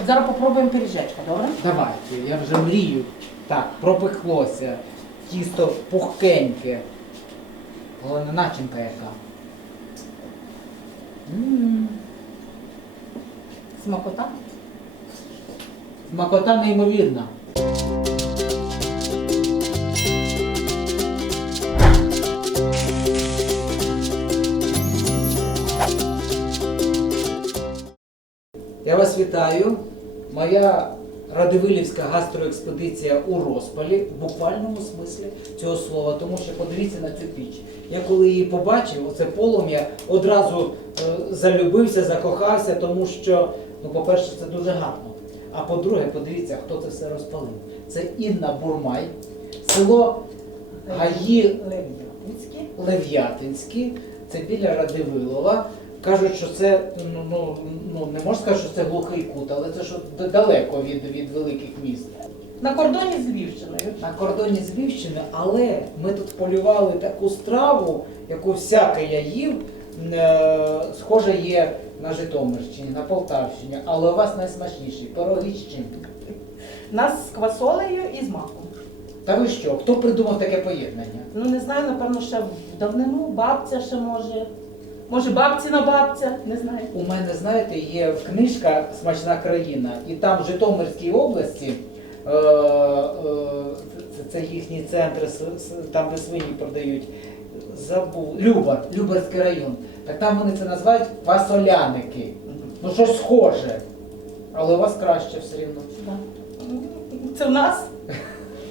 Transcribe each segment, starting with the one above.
От зараз попробуємо пиріжечка, добре? Давайте, я вже мрію. Так, пропеклося. Тісто пухкеньке. Головне начинка яка. Смакота. Смакота неймовірна. Я вас вітаю. Моя Радивилівська гастроекспедиція у розпалі, в буквальному смислі цього слова, тому що подивіться на цю піч. Я коли її побачив, оце полум'я, одразу е, залюбився, закохався, тому що, ну, по-перше, це дуже гарно. А по-друге, подивіться, хто це все розпалив. Це Інна Бурмай, село Гаї. Лев'ятинські, це біля Радивилова. Кажуть, що це ну, ну, ну не можна сказати, що це глухий кут, але це що далеко від, від великих міст. На кордоні з Львівщиною. На кордоні з Львівщини, але ми тут полювали таку страву, яку всяке я їв, е, схоже є на Житомирщині, на Полтавщині, але у вас найсмачніші пироги з чим? Нас з квасолею і з маком. Та ви що? Хто придумав таке поєднання? Ну не знаю, напевно, ще в давнину бабця ще може. Може, бабціна бабця, не знаю. У мене, знаєте, є книжка Смачна країна, і там в Житомирській області, е, е, це, їхній центр, там де свині продають. Забув. Люба, Любарський район. Так там вони це називають фасоляники. Ну щось схоже. Але у вас краще все рівно. Да. Це в нас?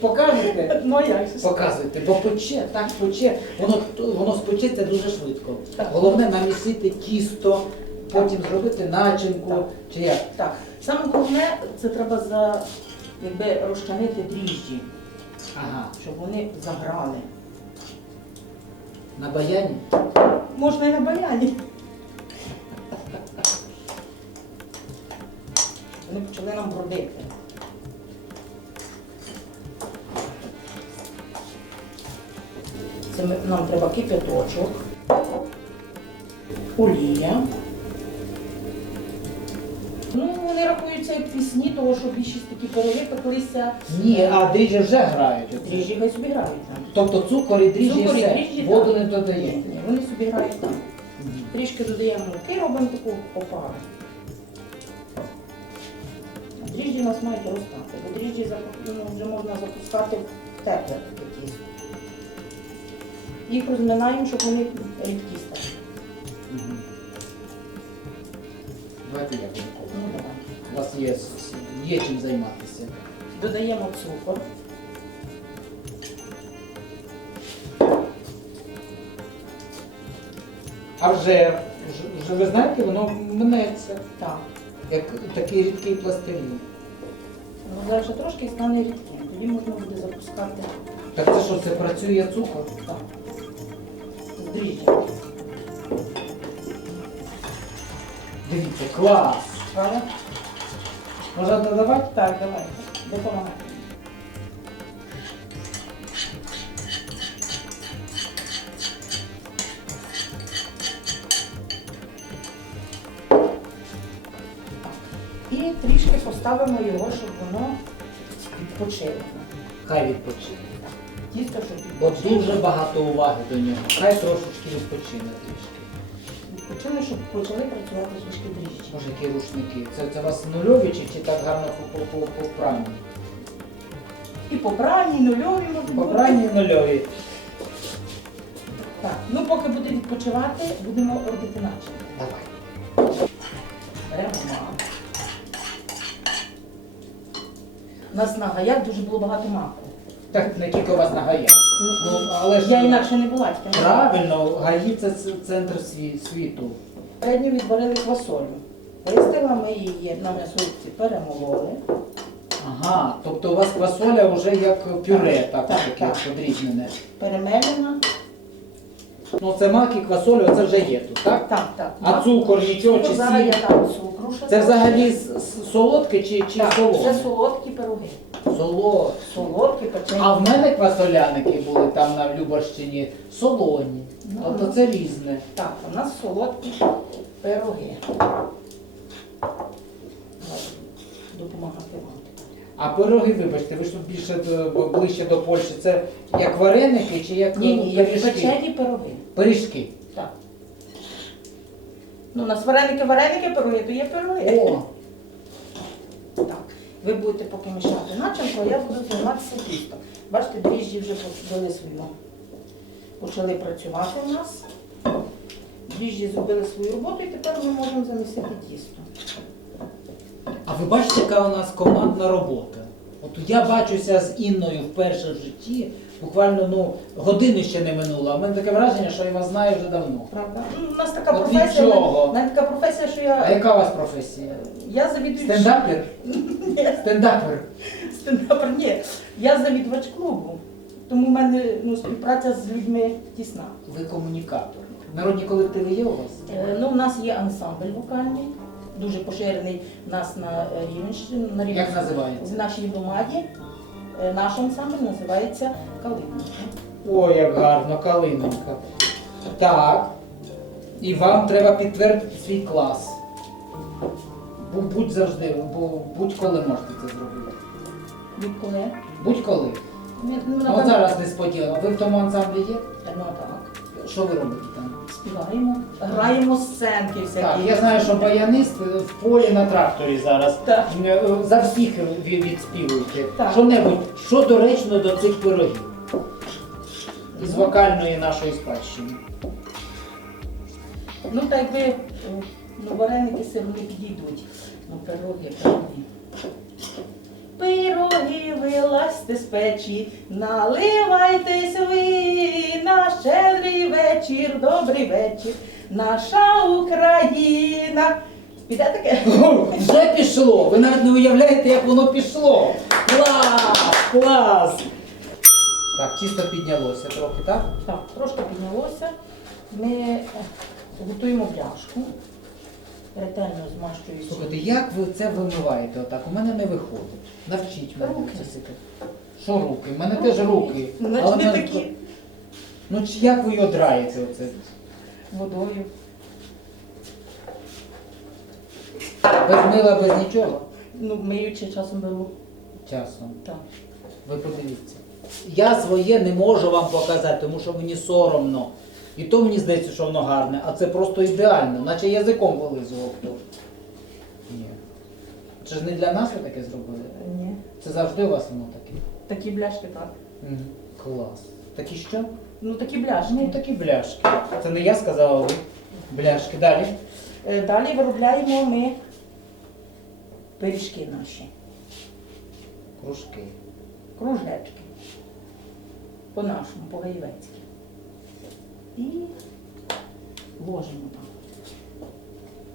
Покажете? Ну як же? ж? Показуйте, бо пече, так пече. Воно, воно спечеться дуже швидко. Так. Головне намісити тісто, потім зробити начинку. Так. Чи як? Так. Саме головне, це треба за, якби, розчинити дріжджі, Ага. щоб вони заграли. На баяні? Можна і на баяні. Вони почали нам бродити. Це нам треба кипяточок, олія. Ну, вони рахуються як пісні, тому що більшість такі пироги пеклися. Ні, а дріжджі вже грають. Дріжджі хай собі грають. Тобто цукор і дріжджі і Цукор і все. дріжджі, Воду так. не додаєте. Ні, вони собі грають там. Трішки додаємо муки, робимо таку опару. Дріжджі у нас мають розтати, бо дріжджі запу- ну, вже можна запускати в тепле тісто. Їх розминаємо, щоб вони рідкі стали. Давайте я буду Ну, давай. У вас є, є чим займатися. Додаємо цукор. А вже, вже, вже ви знаєте, воно мнеться, Так. як такий рідкий пластилін. Ну, зараз ще трошки і стане рідким. Тоді можна буде запускати Так це що, це працює цукор? так. З. Дивіться, клас! Правда? Можна додавати? Так, давай. Допомагай. І трішки поставимо його, щоб воно відпочило. Хай відпочине. Тісто, щоб Бо дуже багато уваги до нього. Хай трошечки відпочине трішки. Відпочило, щоб почали працювати трішки дріжджі. Може, які рушники? Це, це у вас нульові чи, чи так гарно по, по, по, по вправні? І по бранні, нульові можуть По бути. нульові. Так, ну поки буде відпочивати, будемо робити начинку. Давай. Беремо мак. У нас на гаях дуже було багато маку. Так не тільки у вас на гаях. Ну, але ж Я інакше не була. не правильно, гаї це центр сві- світу. Передню відварили квасолю. Вистила ми її на м'ясорубці, перемололи. Ага, тобто у вас квасоля вже як пюре, так, Так, таке так. подрібнене. Перемелена. Ну це мак і квасоля, це вже є тут, так? Так, так. А цукор, нічого, чи Зараз я дам цукру. ще Це взагалі с- с- солодке чи, чи так, солодке? це солодкі пироги. Солодке. Солодкі. А в мене квасоляники були там на Любарщині солоні. Ну, Тобто ну. це різне. Так, у нас солодкі пироги. допомагати вам. А пироги, вибачте, ви ж тут більше до- ближче до Польщі. Це як вареники чи як Ні, ні, як печені пироги. Пиріжки. Так. Ну, у нас вареники, вареники, пироги, то є пироги. О. Ви будете поки мішати начинку, а я буду займатися тістом. Бачите, дріжджі вже дали свою. Почали працювати у нас. Дріжджі зробили свою роботу і тепер ми можемо замісити тісто. а ви бачите, яка у нас командна робота? От я бачуся з Інною вперше в житті. Буквально ну години ще не минуло. А в мене таке враження, що я вас знаю вже давно. Правда? Ну, У нас така От професія. нічого. У мене така професія, що я. А яка у вас професія? я завідувач. Стендапер? Ні, Стендапер. стендапер, ні. Я завідувач клубу. Тому в мене ну, співпраця з людьми тісна. Ви комунікатор. Народні колективи є у вас? Е, Ну, у нас є ансамбль вокальний, дуже поширений у нас на е, Рівненщині. На Як Рівненщині. називається? В нашій громаді е, наш ансамбль називається Калинка. Ой, як гарно, калиненька. Так. І вам треба підтвердити свій клас. Бу- Будь завжди, бо будь-коли можете це зробити. Відколи? Будь-коли. Ну, Ну, от напевно, зараз несподівано. Ви в тому ансамблі є? Ну так. Що ви робите там? Співаємо, граємо сценки всякі. Так, я знаю, що баянист в полі на тракторі зараз. Так. Е, За всіх ви відспівуєте. Так. Що-небудь, що доречно до цих пирогів? Із вокальної нашої спадщини. Ну, так якби ну, вареники все вони підійдуть. Ну, пироги, пироги. Пироги вилазьте з печі, наливайтесь ви на щедрий вечір, добрий вечір, наша Україна. Піде таке? Вже пішло. Ви навіть не уявляєте, як воно пішло. Клас! Клас! Так, чисто піднялося трохи, так? Так, трошки піднялося. Ми готуємо пляшку. Ретельно змащуючи. Слухайте, як ви це вимиваєте отак? У мене не виходить. Навчіть мене Руки. це секрет. Що руки? У мене теж руки. Значить, Але не мене- такі Ну чи як ви його драєте оце? водою. Без мила, без нічого? Ну, миючи часом беру. Часом. Так. Ви подивіться. Я своє не можу вам показати, тому що мені соромно. І то мені здається, що воно гарне, а це просто ідеально, наче язиком вилизував хто. Ні. Це ж не для нас ви таке зробили. Ні. Це завжди у вас воно таке. Такі бляшки, так. Мгм. Клас. Такі що? Ну такі бляшки. Ну такі бляшки. Це не я сказала, а ви. Бляшки. Далі. Е, Далі виробляємо ми пиріжки наші, Кружки. кружечки. По-нашому, по-гаєвецьки. І ложимо там.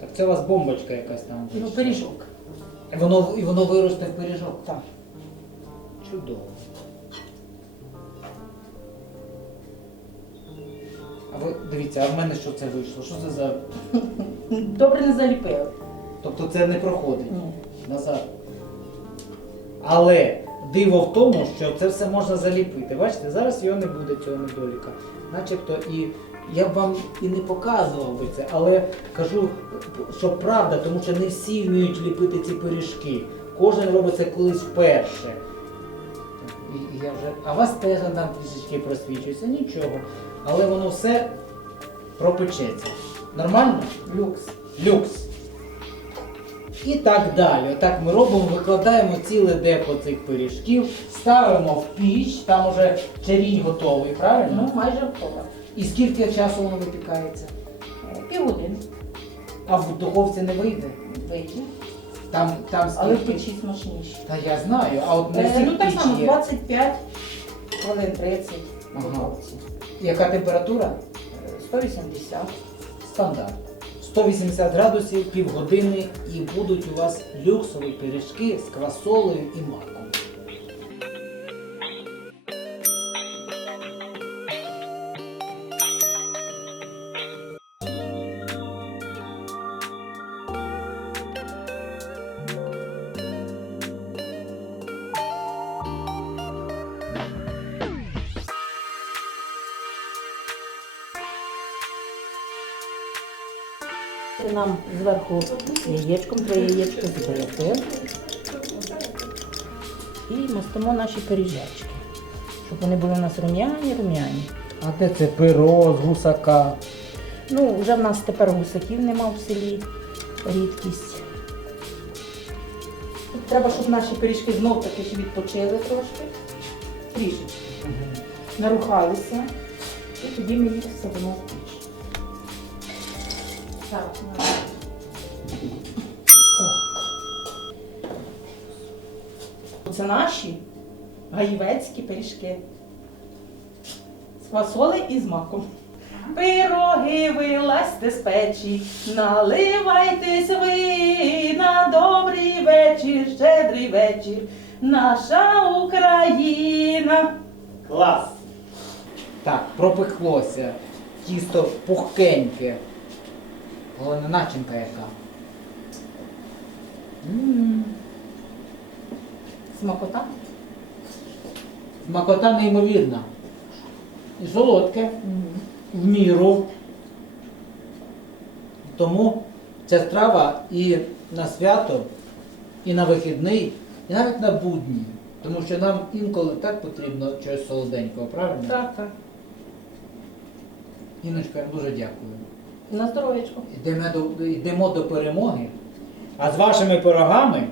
Так це у вас бомбочка якась там. Ну, пиріжок. І воно, і воно виросте в пиріжок. Так. Чудово. А ви дивіться, а в мене що це вийшло? Що це за. Добре не заліпили. Тобто це не проходить Ні. назад. Але диво в тому, що це все можна заліпити. Бачите, зараз його не буде, цього недоліка. Начебто і я б вам і не показував би це, але кажу, що правда, тому що не всі вміють ліпити ці пиріжки. Кожен робить це колись вперше. І, і я вже... А вас теж там трішечки просвічується, нічого. Але воно все пропечеться. Нормально? Люкс. Люкс. І так далі. Отак ми робимо, викладаємо ціле депо цих пиріжків, ставимо в піч, там уже чарій готовий, правильно? Ну, майже готова. І скільки часу воно випікається? Е, Півгодини. А в духовці не вийде? Вийде. Там, там Але в скільки? печі смачніше. Та я знаю, а от не Е, всіх Ну так піч само, є. 25 хвилин 30 Ага. духовці. Яка температура? Е, 180. Стандарт. 180 градусів, півгодини і будуть у вас люксові пиріжки з квасолею і маком. Нам зверху яєчком, три яєчка збити. і мастимо наші пиріжечки, щоб вони були у нас рум'яні, рум'яні. А де це перо з гусака? Ну, вже в нас тепер гусаків нема в селі. Рідкість. Тут треба, щоб наші пиріжки знов таки ж відпочили трошки. Трішечки. Нарухалися. І тоді ми їх садимо в піч. Так, на. О. Це наші гаївецькі пиріжки. З фасоли і з маком. Пироги вилазьте з печі, наливайтесь ви на добрий вечір, щедрий вечір, наша Україна. Клас! Так, пропеклося. Тісто пухкеньке. Головне начинка яка. М, Смакота? Смакота неймовірна. І солодке, в міру. Тому ця страва і на свято, і на вихідний, і навіть на будні. Тому що нам інколи так потрібно чогось солоденького, правильно? Так, так. Іночка, я дуже дякую. На здоров'ячку. Йдемо до, йдемо до перемоги. А з вашими пирогами,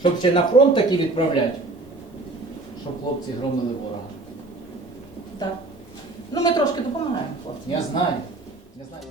щоб ще на фронт таки відправляти, щоб хлопці громили ворога. Так. Ну, ми трошки допомагаємо хлопцям. Я знаю. Я знаю.